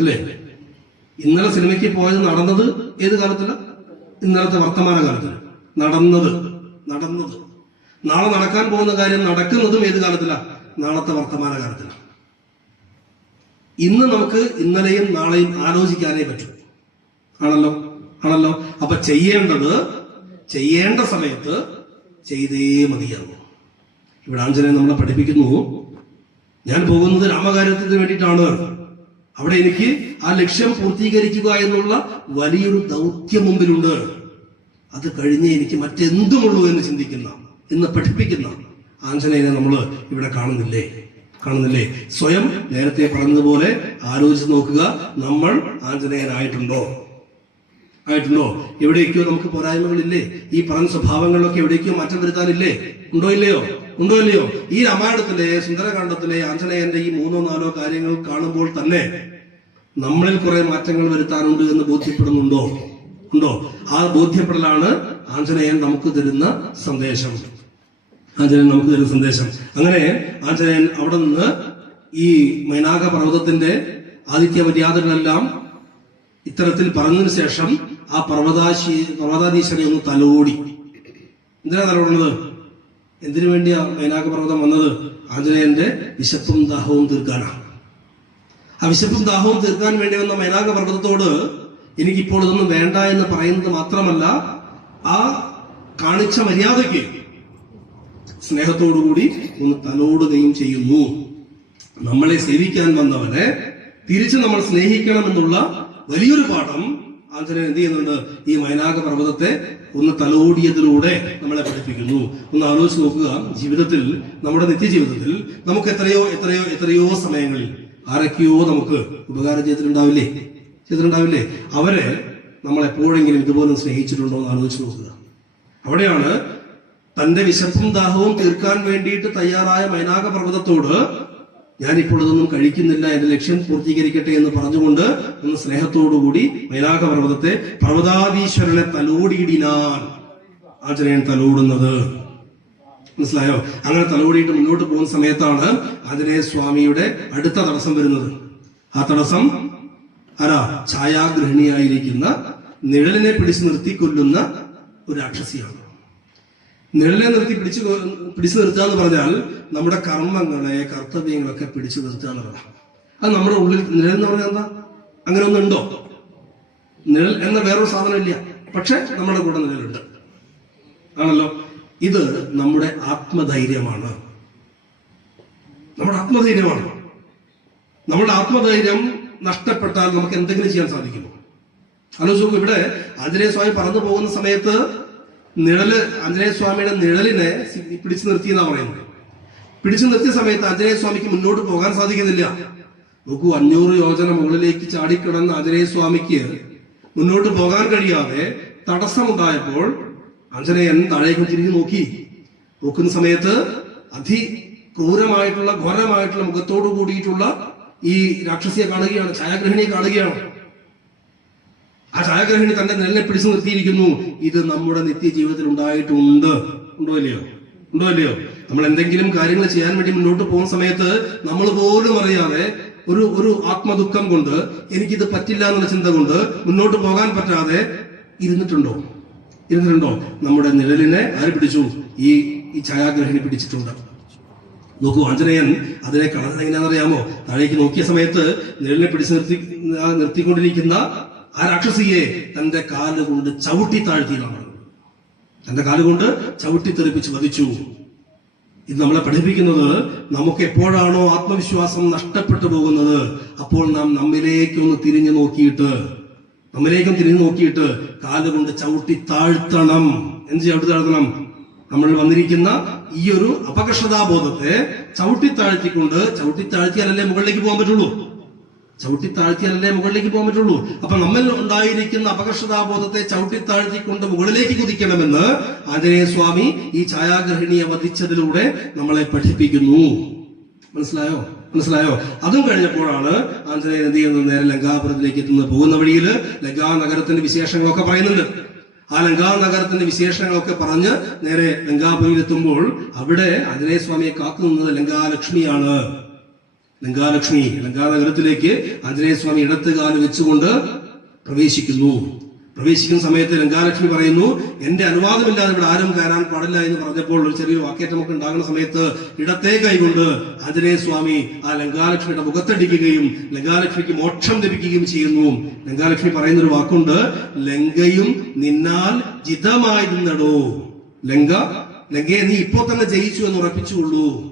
A: അല്ലേ? ഇന്നലെ സിനിമയ്ക്ക് പോയത് നടന്നത് ഏത് കാലത്തില? ഇന്നലത്തെ വർത്തമാന കാലത്തിൽ നടന്നത്. നടന്നത്. നാളെ നടക്കാൻ പോകുന്ന കാര്യം നടക്കുന്നതും ഏത് കാലത്തില? നാളത്തെ വർത്തമാന കാലത്തില. ഇന്ന് നമുക്ക് ഇന്നലെയും നാളെയും ആലോചിക്കാനേ പറ്റൂ. ആണല്ലോ? ആണല്ലോ? അപ്പൊ ചെയ്യേണ്ടത് ചെയ്യേണ്ട സമയത്ത് ചെയ്തേ മതിയാവും. ഇവിടെ ആഞ്ചനെ നമ്മളെ പഠിപ്പിക്കുന്നു. ഞാൻ പോകുന്നത് രാമകാര്യത്തിന് വേണ്ടിയിട്ടാണ്. അവിടെ എനിക്ക് ആ ലക്ഷ്യം പൂർത്തീകരിക്കുക എന്നുള്ള വലിയൊരു ദൗത്യം മുമ്പിലുണ്ട്. അത് കഴിഞ്ഞേ എനിക്ക് മറ്റെന്തുമുള്ളൂ എന്ന് ചിന്തിക്കുന്ന എന്ന് പഠിപ്പിക്കുന്ന ആഞ്ജനേയനെ നമ്മൾ ഇവിടെ കാണുന്നില്ലേ? കാണുന്നില്ലേ? സ്വയം നേരത്തെ പറഞ്ഞതുപോലെ ആലോചിച്ച് നോക്കുക നമ്മൾ ആഞ്ജനേയനായിട്ടുണ്ടോ? ആയിട്ടുണ്ടോ? എവിടേക്കോ നമുക്ക് പോരായ്മകളില്ലേ? ഈ പറഞ്ഞ സ്വഭാവങ്ങളിലൊക്കെ എവിടേക്കോ മാറ്റം വരുത്താനില്ലേ? ഉണ്ടോ ഇല്ലയോ? ഉണ്ടോ ഇല്ലയോ? ഈ രാമായണത്തിലെ സുന്ദരകാന്ഡത്തിലെ ആഞ്ജനേയന്റെ ഈ മൂന്നോ നാലോ കാര്യങ്ങൾ കാണുമ്പോൾ തന്നെ നമ്മളിൽ കുറെ മാറ്റങ്ങൾ വരുത്താനുണ്ട് എന്ന് ബോധ്യപ്പെടുന്നുണ്ടോ? ഉണ്ടോ? ആ ബോധ്യപ്പെടലാണ് ആഞ്ജനേയൻ നമുക്ക് തരുന്ന സന്ദേശം. ആഞ്ജനേയൻ നമുക്ക് തരുന്ന സന്ദേശം. അങ്ങനെ ആഞ്ജനേയൻ അവിടെ നിന്ന് ഈ മൈനാക പർവതത്തിന്റെ ആദിത്യ മര്യാദകളെല്ലാം ഇത്തരത്തിൽ പറഞ്ഞതിന് ശേഷം ആ പർവതാശി പർവതാധീശനെ ഒന്ന് തലോടി. എന്തിനാ തലോടുന്നത് എന്തിനു വേണ്ടിയാ മൈനാക പർവതം വന്നത്? ആഞ്ജനേയന്റെ വിശപ്പും ദാഹവും തീർക്കാനാണ്. ആ വിശപ്പും ദാഹവും തീർക്കാൻ വേണ്ടി വന്ന മൈനാക പർവതത്തോട് എനിക്കിപ്പോൾ ഇതൊന്നും വേണ്ട എന്ന് പറയുന്നത് മാത്രമല്ല ആ കാണിച്ച മര്യാദയ്ക്ക് സ്നേഹത്തോടുകൂടി ഒന്ന് തലോടുകയും ചെയ്യുന്നു. നമ്മളെ സേവിക്കാൻ വന്നവനെ തിരിച്ച് നമ്മൾ സ്നേഹിക്കണം എന്നുള്ള വലിയൊരു പാഠം ആഞ്ജനേയൻ എന്ത് ചെയ്യുന്നുണ്ട്? ഈ മൈനാക പർവതത്തെ ഒന്ന് തലോടിയതിലൂടെ നമ്മളെ പഠിപ്പിക്കുന്നു. ഒന്ന് ആലോചിച്ച് നോക്കുക. ജീവിതത്തിൽ നമ്മുടെ നിത്യജീവിതത്തിൽ നമുക്ക് എത്രയോ എത്രയോ എത്രയോ സമയങ്ങളിൽ ആരൊക്കെയോ നമുക്ക് ഉപകാരം ചെയ്തിട്ടുണ്ടാവില്ലേ? ചെയ്തിട്ടുണ്ടാവില്ലേ? അവരെ നമ്മൾ എപ്പോഴെങ്കിലും ഇതുപോലെ സ്നേഹിച്ചിട്ടുണ്ടോ എന്ന് ആലോചിച്ച് നോക്കുക. അവിടെയാണ് തന്റെ വിശപ്പും ദാഹവും തീർക്കാൻ വേണ്ടിയിട്ട് തയ്യാറായ മൈനാക പർവതത്തോട് ഞാനിപ്പോൾ ഇതൊന്നും കഴിക്കുന്നില്ല എന്റെ ലക്ഷ്യം പൂർത്തീകരിക്കട്ടെ എന്ന് പറഞ്ഞുകൊണ്ട് ഒന്ന് സ്നേഹത്തോടുകൂടി വൈരാഗ പർവതത്തെ പർവതാധീശ്വരനെ തലോടിയിടിനാൻ ആഞ്ജനേയൻ തലോടുന്നത്. മനസ്സിലായോ? അങ്ങനെ തലോടിയിട്ട് മുന്നോട്ട് പോകുന്ന സമയത്താണ് ആഞ്ജനേയ സ്വാമിയുടെ അടുത്ത തടസ്സം വരുന്നത്. ആ തടസ്സം ആരാ? ഛായാഗ്രഹിണിയായിരിക്കുന്ന നിഴലിനെ പിടിച്ചു നിർത്തി കൊല്ലുന്ന ഒരു രാക്ഷസിയാണ്. നിഴലിനെ നിർത്തി പിടിച്ചു പിടിച്ചു നിർത്തുക എന്ന് പറഞ്ഞാൽ നമ്മുടെ കർമ്മങ്ങളെ കർത്തവ്യങ്ങളൊക്കെ പിടിച്ചു നിർത്തുക എന്ന് പറഞ്ഞാൽ. അത് നമ്മുടെ ഉള്ളിൽ നിഴൽ എന്ന് പറഞ്ഞാൽ എന്താ? അങ്ങനെ ഒന്നും ഉണ്ടോ? നിഴൽ എന്ന വേറൊരു സാധനം ഇല്ല. പക്ഷെ നമ്മുടെ കൂടെ നിഴലുണ്ട്. ആണല്ലോ? ഇത് നമ്മുടെ ആത്മധൈര്യമാണ്. നമ്മുടെ ആത്മധൈര്യമാണ്. നമ്മുടെ ആത്മധൈര്യം നഷ്ടപ്പെട്ടാൽ നമുക്ക് എന്തെങ്കിലും ചെയ്യാൻ സാധിക്കുമോ? ആലോചിച്ച് ഇവിടെ ആഞ്ജനേയ സ്വാമി പറന്നു പോകുന്ന സമയത്ത് നിഴൽ ആഞ്ജനേയ സ്വാമിയുടെ നിഴലിനെ പിടിച്ചു നിർത്തി എന്നാ പറയുന്നത്. പിടിച്ചു നിർത്തിയ സമയത്ത് ആഞ്ജനേയ സ്വാമിക്ക് മുന്നോട്ട് പോകാൻ സാധിക്കുന്നില്ല. നോക്കൂ അഞ്ഞൂറ് യോജന മുകളിലേക്ക് ചാടിക്കിടന്ന ആഞ്ജനേയ സ്വാമിക്ക് മുന്നോട്ട് പോകാൻ കഴിയാതെ തടസ്സമുണ്ടായപ്പോൾ ആഞ്ജനേയൻ താഴേക്ക് തിരിഞ്ഞു നോക്കി. നോക്കുന്ന സമയത്ത് അതി ക്രൂരമായിട്ടുള്ള ഘോരമായിട്ടുള്ള മുഖത്തോടു കൂടിയിട്ടുള്ള ഈ രാക്ഷസിയെ കാണുകയാണ് ഛായാഗ്രഹിണിയെ കാണുകയാണ്. ആ ഛായാഗ്രഹിണി തന്റെ നിലനെ പിടിച്ചു നിർത്തിയിരിക്കുന്നു. ഇത് നമ്മുടെ നിത്യജീവിതത്തിൽ ഉണ്ടായിട്ടുണ്ട് ഉണ്ടോ ഇല്ലയോ? ഉണ്ടോ ഇല്ലയോ? നമ്മൾ എന്തെങ്കിലും കാര്യങ്ങൾ ചെയ്യാൻ വേണ്ടി മുന്നോട്ട് പോകുന്ന സമയത്ത് നമ്മൾ പോലും അറിയാതെ ഒരു ഒരു ആത്മദുഃഖം കൊണ്ട് എനിക്കിത് പറ്റില്ല എന്നുള്ള ചിന്ത കൊണ്ട് മുന്നോട്ട് പോകാൻ പറ്റാതെ ഇരുന്നിട്ടുണ്ടോ? ഇരുന്നിട്ടുണ്ടോ? നമ്മുടെ നിഴലിനെ ആര് പിടിച്ചു? ഈ ഈ ഛായാഗ്രഹിണി പിടിച്ചിട്ടുണ്ട്. നോക്കൂ ആഞ്ജനേയൻ അതിനെ കാണുന്നത് എങ്ങനെയാണെന്നറിയാമോ താഴേക്ക് നോക്കിയ സമയത്ത് നിഴലിനെ പിടിച്ചു നിർത്തി നിർത്തിക്കൊണ്ടിരിക്കുന്ന ആ രാക്ഷസിയെ തന്റെ കാലുകൊണ്ട് ചവിട്ടി താഴ്ത്തിയതാണ്. തന്റെ കാലുകൊണ്ട് ചവിട്ടി തെറിപ്പിച്ച് വധിച്ചു. ഇത് നമ്മളെ പഠിപ്പിക്കുന്നത് നമുക്ക് എപ്പോഴാണോ ആത്മവിശ്വാസം നഷ്ടപ്പെട്ടു പോകുന്നത് അപ്പോൾ നാം നമ്മിലേക്കൊന്ന് തിരിഞ്ഞു നോക്കിയിട്ട് നമ്മിലേക്കും തിരിഞ്ഞു നോക്കിയിട്ട് കാലുകൊണ്ട് ചവിട്ടി താഴ്ത്തണം. എന്ത് ചവിട്ടി താഴ്ത്തണം. നമ്മൾ വന്നിരിക്കുന്ന ഈ ഒരു അപകർഷതാബോധത്തെ ചവിട്ടി താഴ്ത്തിക്കൊണ്ട് ചവിട്ടി താഴ്ത്തിയാലല്ലേ മുകളിലേക്ക് പോകാൻ പറ്റുള്ളൂ? ചവിട്ടി താഴ്ത്തിയാലല്ലേ മുകളിലേക്ക് പോകാൻ പറ്റുള്ളൂ? അപ്പൊ നമ്മൾ ഉണ്ടായിരിക്കുന്ന അപകർഷതാബോധത്തെ ചവിട്ടി താഴ്ത്തിക്കൊണ്ട് മുകളിലേക്ക് കുതിക്കണമെന്ന് ആഞ്ജനേയ സ്വാമി ഈ ഛായാഗ്രഹിണിയെ വധിച്ചതിലൂടെ നമ്മളെ പഠിപ്പിക്കുന്നു. മനസ്സിലായോ? മനസ്സിലായോ? അതും കഴിഞ്ഞപ്പോഴാണ് ആഞ്ജനേയ നദിയിൽ നിന്ന് നേരെ ലങ്കാപുരത്തിലേക്ക് എത്തുന്നത്. പോകുന്ന വഴിയിൽ ലങ്കാ നഗരത്തിന്റെ വിശേഷങ്ങളൊക്കെ പറയുന്നുണ്ട്. ആ ലങ്കാ നഗരത്തിന്റെ വിശേഷങ്ങളൊക്കെ പറഞ്ഞ് നേരെ ലങ്കാപുരിയിൽ എത്തുമ്പോൾ അവിടെ ആഞ്ജനേയ സ്വാമിയെ കാത്തു നിന്നത് ലങ്കാലക്ഷ്മിയാണ്. ലങ്കാലക്ഷ്മി ലങ്കാനഗരത്തിലേക്ക് ആഞ്ജനേയ സ്വാമി ഇടത്ത് കാൽ വെച്ചുകൊണ്ട് പ്രവേശിക്കുന്നു. പ്രവേശിക്കുന്ന സമയത്ത് ലങ്കാലക്ഷ്മി പറയുന്നു എന്റെ അനുവാദമില്ലാതെ ഇവിടെ ആരും കയറാൻ പാടില്ല എന്ന് പറഞ്ഞപ്പോൾ ഒരു ചെറിയ വാക്കേറ്റമൊക്കെ ഉണ്ടാകുന്ന സമയത്ത് ഇടത്തെ കൈകൊണ്ട് ആഞ്ജനേയ സ്വാമി ആ ലങ്കാലക്ഷ്മിയുടെ മുഖത്തടിക്കുകയും ലങ്കാലക്ഷ്മിക്ക് മോക്ഷം ലഭിക്കുകയും ചെയ്യുന്നു. ലങ്കാലക്ഷ്മി പറയുന്ന ഒരു വാക്കുണ്ട് ലങ്കയും നിന്നാൽ ജിതമായിരുന്നടോ. ലങ്ക ലങ്കയെ നീ ഇപ്പോൾ തന്നെ ജയിച്ചു എന്ന് ഉറപ്പിച്ചുകൊള്ളൂ.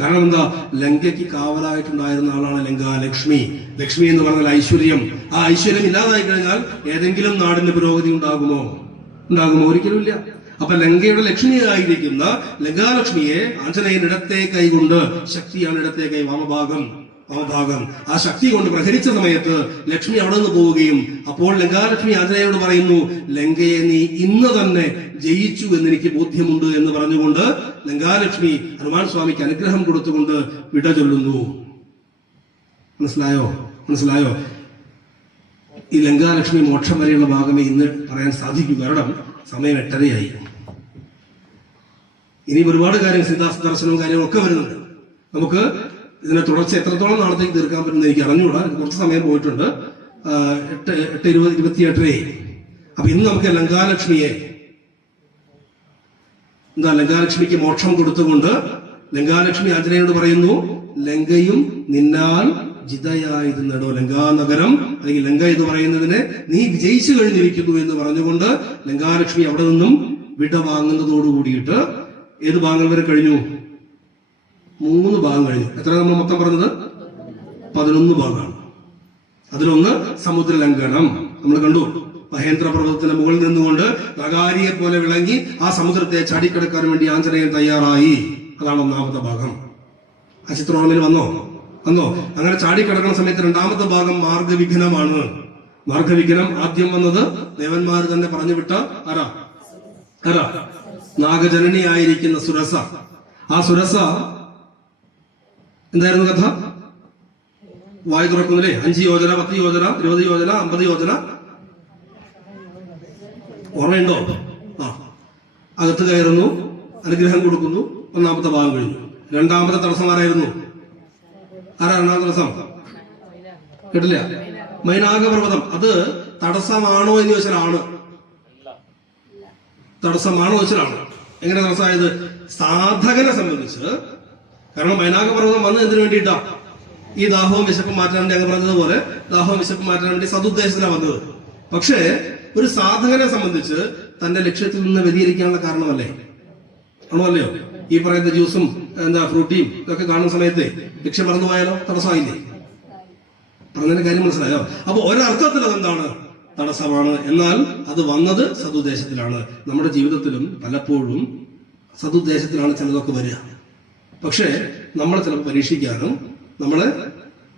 A: കാരണം എന്താ? ലങ്കയ്ക്ക് കാവലായിട്ടുണ്ടായിരുന്ന ആളാണ് ലങ്ക ലക്ഷ്മി. ലക്ഷ്മി എന്ന് പറഞ്ഞാൽ ഐശ്വര്യം. ആ ഐശ്വര്യം ഇല്ലാതായി കഴിഞ്ഞാൽ ഏതെങ്കിലും നാടിന്റെ പുരോഗതി ഉണ്ടാകുമോ? ഉണ്ടാകുമോ? ഒരിക്കലും ഇല്ല. അപ്പൊ ലങ്കയുടെ ലക്ഷ്മിയായിരിക്കുന്ന ലങ്കാലക്ഷ്മിയെ ആഞ്ജനേയൻ ഇടത്തെ കൈകൊണ്ട് ശക്തിയാണ് ഇടത്തെ കൈ വാമഭാഗം. വാമഭാഗം ആ ശക്തി കൊണ്ട് പ്രഹരിച്ച സമയത്ത് ലക്ഷ്മി അവിടെ നിന്ന് പോവുകയും അപ്പോൾ ലങ്കാലക്ഷ്മി ആചാര്യോട് പറയുന്നു ലങ്കയെ നീ ഇന്ന് തന്നെ ജയിച്ചു എന്ന് എനിക്ക് ബോധ്യമുണ്ട് എന്ന് പറഞ്ഞുകൊണ്ട് ലങ്കാലക്ഷ്മി ഹനുമാൻ സ്വാമിക്ക് അനുഗ്രഹം കൊടുത്തുകൊണ്ട് വിട ചൊല്ലുന്നു. മനസ്സിലായോ? മനസ്സിലായോ? ഈ ലങ്കാലക്ഷ്മി മോക്ഷം വരെയുള്ള ഭാഗമേ ഇന്ന് പറയാൻ സാധിക്കൂ. കാരണം സമയം എട്ടരയായി. ഇനിയും ഒരുപാട് കാര്യങ്ങൾ സീതാസ് ദർശനവും കാര്യങ്ങളൊക്കെ വരുന്നുണ്ട്. നമുക്ക് ഇതിനെ തുടർച്ച എത്രത്തോളം നാളത്തേക്ക് തീർക്കാൻ പറ്റുന്ന എനിക്ക് അറിഞ്ഞുകൂടാ. കുറച്ച് സമയം പോയിട്ടുണ്ട്. എട്ട് എട്ട് ഇരുപത് ഇരുപത്തി എട്ടരയായി അപ്പൊ ഇന്ന് നമുക്ക് ലങ്കാലക്ഷ്മിയെ എന്താ ലങ്കാലക്ഷ്മിക്ക് മോക്ഷം കൊടുത്തുകൊണ്ട് ലങ്കാലക്ഷ്മി ആഞ്ജനേയോട് പറയുന്നു ലങ്കയും നിന്നാൽ ജിതയായിരുന്നടോ ലങ്കാനഗരം അല്ലെങ്കിൽ ലങ്ക എന്ന് പറയുന്നതിനെ നീ വിജയിച്ചു കഴിഞ്ഞിരിക്കുന്നു എന്ന് പറഞ്ഞുകൊണ്ട് ലങ്കാലക്ഷ്മി അവിടെ നിന്നും വിട വാങ്ങുന്നതോടു കൂടിയിട്ട് ഏത് വാങ്ങൽ വരെ കഴിഞ്ഞു? മൂന്ന് ഭാഗം കഴിഞ്ഞു എത്ര നമ്മൾ മൊത്തം പറഞ്ഞത്? പതിനൊന്ന് ഭാഗമാണ്. അതിലൊന്ന് സമുദ്ര സമുദ്രലംഘനം. നമ്മൾ കണ്ടു. മഹേന്ദ്ര പർവതത്തിന്റെ മുകളിൽ നിന്നുകൊണ്ട് നഗാരിയെ പോലെ വിളങ്ങി ആ സമുദ്രത്തെ ചാടിക്കിടക്കാൻ വേണ്ടി ആഞ്ജനേയൻ തയ്യാറായി. അതാണ് ഒന്നാമത്തെ ഭാഗം. ആ ചിത്രോണമിൽ വന്നോ? വന്നോ? അങ്ങനെ ചാടിക്കിടക്കുന്ന സമയത്ത് രണ്ടാമത്തെ ഭാഗം മാർഗവിഘ്നമാണ്. മാർഗവിഘ്നം ആദ്യം വന്നത് ദേവന്മാർ തന്നെ പറഞ്ഞു വിട്ട ആരാ? ആരാ? നാഗജനനിയായിരിക്കുന്ന സുരസ. ആ സുരസ എന്തായിരുന്നു കഥ? വായു തുറക്കുന്നില്ലേ അഞ്ച് യോജന പത്ത് യോജന ഇരുപത് യോജന അമ്പത് യോജന. ഓർമ്മയുണ്ടോ? ആ. അകത്ത് കയറുന്നു അനുഗ്രഹം കൊടുക്കുന്നു ഒന്നാമത്തെ ഭാഗം കഴിഞ്ഞു. രണ്ടാമത്തെ തടസ്സം ആരായിരുന്നു? ആരാ രണ്ടാമത്തെ തടസ്സം? കേട്ടില്ല. മൈനാകപർവതം. അത് തടസ്സമാണോ എന്ന് ചോദിച്ചാൽ ആണ് തടസ്സമാണോ ആണ് എങ്ങനെ തടസ്സമായത്? സാധകനെ സംബന്ധിച്ച് കാരണം മൈനാഗപർവതം വന്നത് എന്തിനു വേണ്ടിയിട്ടാ? ഈ ദാഹവും വിശപ്പും മാറ്റാൻ വേണ്ടി അങ്ങ് പറഞ്ഞതുപോലെ ദാഹവും വിശപ്പ് മാറ്റാൻ വേണ്ടി സതുദ്ദേശത്തിലാണ് വന്നത്. പക്ഷേ ഒരു സാധകനെ സംബന്ധിച്ച് തന്റെ ലക്ഷ്യത്തിൽ നിന്ന് വ്യതിയിരിക്കാനുള്ള കാരണമല്ലേ? ആണോ അല്ലയോ ഈ പറയുന്ന ജ്യൂസും എന്താ ഫ്രൂട്ടിയും ഇതൊക്കെ കാണുന്ന സമയത്ത് ലക്ഷ്യം മറന്നു പോയാലോ? തടസ്സമായില്ലേ? പറഞ്ഞതിന്റെ കാര്യം മനസ്സിലായോ? അപ്പൊ ഒരർത്ഥത്തിൽ അതെന്താണ്? തടസ്സമാണ്. എന്നാൽ അത് വന്നത് സതുദ്ദേശത്തിലാണ് നമ്മുടെ ജീവിതത്തിലും പലപ്പോഴും സതുദ്ദേശത്തിലാണ് ചിലതൊക്കെ വരിക. പക്ഷേ നമ്മളെ ചിലപ്പോൾ പരീക്ഷിക്കാനും നമ്മൾ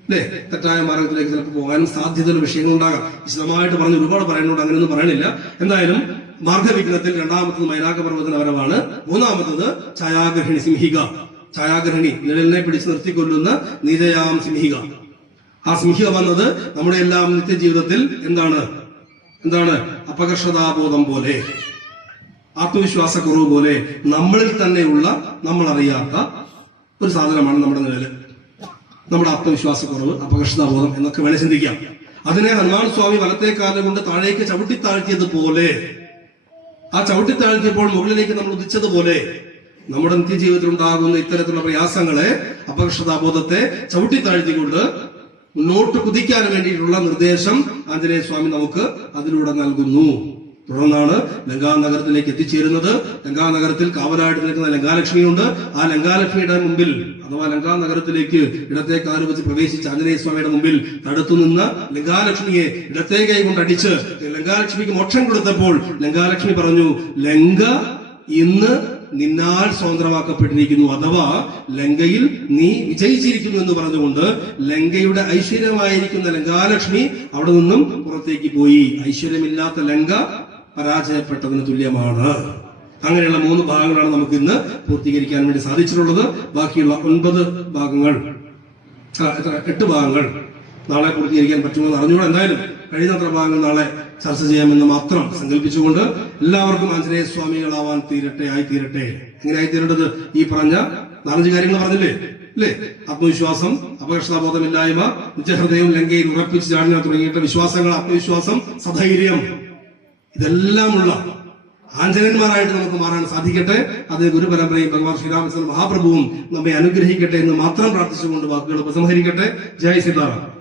A: അല്ലേ തെറ്റായ മാർഗത്തിലേക്ക് ചിലപ്പോൾ പോകാനും സാധ്യതയുള്ള വിഷയങ്ങൾ ഉണ്ടാകാം വിശദമായിട്ട് പറഞ്ഞ് ഒരുപാട് പറയുന്നുണ്ട് അങ്ങനെയൊന്നും പറയണില്ല. എന്തായാലും മാർഗവിഘ്നത്തിൽ രണ്ടാമത്തത് മൈനാക പർവതനപരമാണ് മൂന്നാമത്തത് ഛായാഗ്രഹിണി സിംഹിക. ഛായാഗ്രഹിണി നിഴലിനെ പിടിച്ച് നിർത്തിക്കൊല്ലുന്ന നീതയാം സിംഹിക. ആ സിംഹിക വന്നത് നമ്മുടെ എല്ലാം നിത്യജീവിതത്തിൽ എന്താണ്? എന്താണ്? അപകർഷതാബോധം പോലെ. ആത്മവിശ്വാസക്കുറവ് പോലെ നമ്മളിൽ തന്നെയുള്ള നമ്മൾ അറിയാത്ത ഒരു സാധനമാണ് നമ്മുടെ നിഴൽ. നമ്മുടെ ആത്മവിശ്വാസക്കുറവ് അപകർഷതാബോധം എന്നൊക്കെ വേണേ ചിന്തിക്കാം. അതിനെ ഹനുമാൻ സ്വാമി വലത്തേക്കാരനെ കൊണ്ട് താഴേക്ക് ചവിട്ടി താഴ്ത്തിയത് പോലെ ആ ചവിട്ടി താഴ്ത്തിയപ്പോൾ മുകളിലേക്ക് നമ്മൾ ഉദിച്ചതുപോലെ നമ്മുടെ നിത്യജീവിതത്തിൽ ഉണ്ടാകുന്ന ഇത്തരത്തിലുള്ള പ്രയാസങ്ങളെ അപകർഷതാബോധത്തെ ചവിട്ടി താഴ്ത്തിക്കൊണ്ട് മുന്നോട്ട് കുതിക്കാൻ വേണ്ടിയിട്ടുള്ള നിർദ്ദേശം ആഞ്ജനേയ സ്വാമി നമുക്ക് അതിലൂടെ നൽകുന്നു. തുടർന്നാണ് ലങ്കാനഗരത്തിലേക്ക് എത്തിച്ചേരുന്നത്. ലങ്കാനഗരത്തിൽ കാവലായിട്ട് നിൽക്കുന്ന ലങ്കാലക്ഷ്മിയുണ്ട്. ആ ലങ്കാലക്ഷ്മിയുടെ മുമ്പിൽ അഥവാ ലങ്കാനഗരത്തിലേക്ക് ഇടത്തെ കാൽ വെച്ച് പ്രവേശിച്ച ആഞ്ജനേയ സ്വാമിയുടെ മുമ്പിൽ തടുത്തു ലങ്കാലക്ഷ്മിയെ ഇടത്തെ കൈ കൊണ്ട് അടിച്ച് ലങ്കാലക്ഷ്മിക്ക് മോക്ഷം കൊടുത്തപ്പോൾ ലങ്കാലക്ഷ്മി പറഞ്ഞു ലങ്ക ഇന്ന് നിന്നാൽ സ്വതന്ത്രമാക്കപ്പെട്ടിരിക്കുന്നു. അഥവാ ലങ്കയിൽ നീ വിജയിച്ചിരിക്കുന്നു എന്ന് പറഞ്ഞുകൊണ്ട് ലങ്കയുടെ ഐശ്വര്യമായിരിക്കുന്ന ലങ്കാലക്ഷ്മി അവിടെ നിന്നും പുറത്തേക്ക് പോയി. ഐശ്വര്യമില്ലാത്ത ലങ്ക പരാജയപ്പെട്ടതിന് തുല്യമാണ്. അങ്ങനെയുള്ള മൂന്ന് ഭാഗങ്ങളാണ് നമുക്ക് ഇന്ന് പൂർത്തീകരിക്കാൻ വേണ്ടി സാധിച്ചിട്ടുള്ളത്. ബാക്കിയുള്ള ഒൻപത് ഭാഗങ്ങൾ എട്ട് ഭാഗങ്ങൾ നാളെ പൂർത്തീകരിക്കാൻ പറ്റുമോ എന്ന് അറിഞ്ഞുകൂടെ. എന്തായാലും കഴിയുന്നത്ര ഭാഗങ്ങൾ നാളെ ചർച്ച ചെയ്യാമെന്ന് മാത്രം സങ്കല്പിച്ചുകൊണ്ട് എല്ലാവർക്കും ആഞ്ജനേയ സ്വാമികളാവാൻ തീരട്ടെ ആയി തീരട്ടെ എങ്ങനെ ആയി തീരേണ്ടത് ഈ പറഞ്ഞ നാലഞ്ച് കാര്യങ്ങൾ പറഞ്ഞില്ലേ? അല്ലേ? ആത്മവിശ്വാസം അപകർഷതാബോധമില്ലായ്മ നിത്യഹൃദയം ലങ്കയിൽ ഉറപ്പിച്ച് ചാടിനാൽ തുടങ്ങിയിട്ട് വിശ്വാസങ്ങൾ ആത്മവിശ്വാസം സധൈര്യം. ഇതെല്ലാമുള്ള ആഞ്ജനന്മാരായിട്ട് നമുക്ക് മാറാൻ സാധിക്കട്ടെ. അത് ഗുരുപരമ്പരയും ഭഗവാൻ ശ്രീരാമചന്ദ്ര മഹാപ്രഭുവും നമ്മെ അനുഗ്രഹിക്കട്ടെ എന്ന് മാത്രം പ്രാർത്ഥിച്ചുകൊണ്ട് വാക്കുകൾ ഉപസംഹരിക്കട്ടെ. ജയ് സീതാറാം.